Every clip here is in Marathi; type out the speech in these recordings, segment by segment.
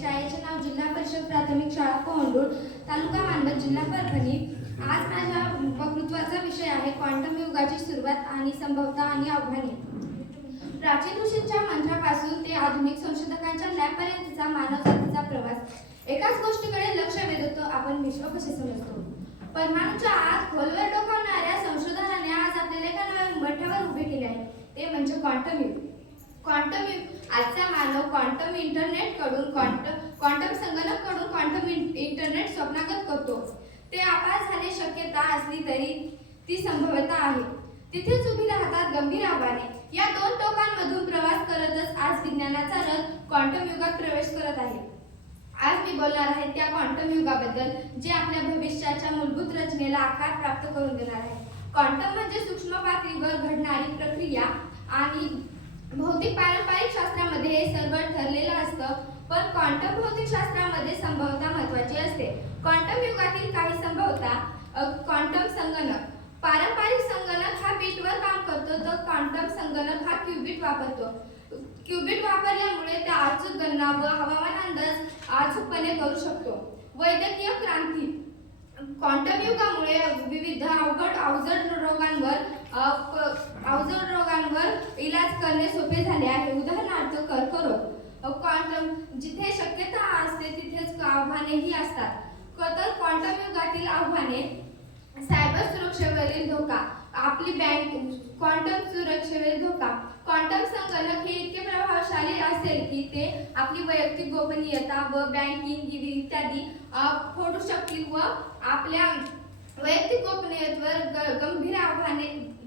शाळेचे नाव जिल्हा परिषद प्राथमिक शाळा कोंडूर, तालुका मानवत, जिल्हा परभणी। आज माझ्या वक्तृत्वाचा विषय आहे क्वांटम युगाची सुरुवात आणि संभवता आणि आव्हाने। प्राचीन ऋषींच्या मंत्रापासून ते आधुनिक संशोधकांच्या लॅबपर्यंतचा मानवजातीचा प्रवास एकाच गोष्टीकडे लक्ष वेधतो, आपण विश्व कसे समजतो। परमाणूच्या आत खोलवर डोकावणाऱ्या संशोधनाने आज आपल्याला एका नव्या मठावर उभे केले आहे, ते म्हणजे क्वांटम युग। क्वांटम युग आजचा मानव क्वांटम इंटरनेट कडून क्वांटम संगणक कडून क्वांटम इंटरनेट स्वप्नागत करतो। ते आभास झाले शक्यता असली तरी ती संभवता आहे, तिथेच उभी राहतात गंभीर आव्हाने। या दोन टोकांमधून प्रवास करतच आज विज्ञानाचा रथ क्वांटम युगात प्रवेश करत आहे। आज मी बोलणार आहे त्या क्वांटम युगाबद्दल, जे आपल्या भविष्याच्या मूलभूत रचनेला आकार प्राप्त करून देणार आहे। क्वांटम म्हणजे सूक्ष्म पातळीवर घडणारी प्रक्रिया आणि भौतिक पारंपरिक शास्त्रामध्ये हे सर्व ठरलेलं असतं, पण क्वांटम भौतिक शास्त्रामध्ये संभवता महत्त्वाची असते। क्वांटम युगातील काही संभवता, क्वांटम संगणक। पारंपरिक संगणक हा बीटवर काम करतो, तर क्वांटम संगणक हा क्यूबिट वापरतो। क्यूबिट वापरल्यामुळे त्या अचूक गणना व हवामान अंदाज अचूकपणे करू शकतो। वैद्यकीय क्रांती। क्वांटम युगामुळे विविध अवजड रोगांवर इलाज करणे सोपे झाले आहे। उदाहरणार्थ कर्करोग। क्वांटम जिथे शक्यता असते तिथेच आव्हानेही असतात। तर क्वांटम युगातील आव्हाने, सायबर सुरक्षेवरील धोका, आपली बँक, क्वांटम सुरक्षेवरील धोका। क्वांटम संगणक हे इतके प्रभावशाली असेल की ते आपली वैयक्तिक गोपनीयता व बँकिंग इत्यादी फोडू शकतील व आपल्या वैयक्तिक गोपनीयतेवर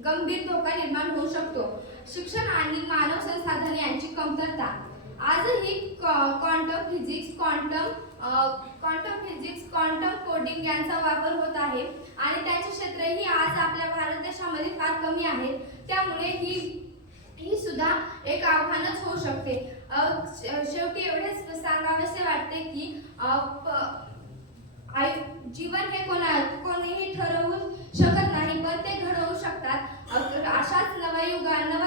गंभीर धोका निर्माण होऊ शकतो। शिक्षण आणि मानव संसाधन यांची कमतरता। आजही क्वांटम फिजिक्स, क्वांटम कोडिंग यांचा वापर होत आहे आणि त्यांचे क्षेत्रही आज आपल्या भारत देशामध्ये फार कमी आहेत। त्यामुळे ही सुद्धा एक आव्हानच होऊ शकते। शेवटी एवढेच सांगावेसे वाटते की जीवन हे कोणीही ठरवू शकत नाही, पण ते घडवू शकतात। अशाच नव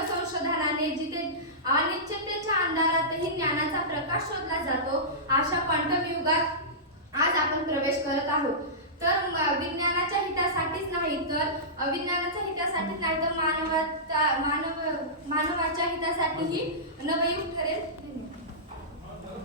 संशोधनाने जिथे अनिश्चिततेच्या अंधारातही ज्ञानाचा प्रकाश शोधला जातो, अशा क्वांटम युगात आज आपण प्रवेश करत आहोत। तर विज्ञानाच्या हितासाठीच नाही तर मानवाच्या हितासाठीही नवयुग ठरेल।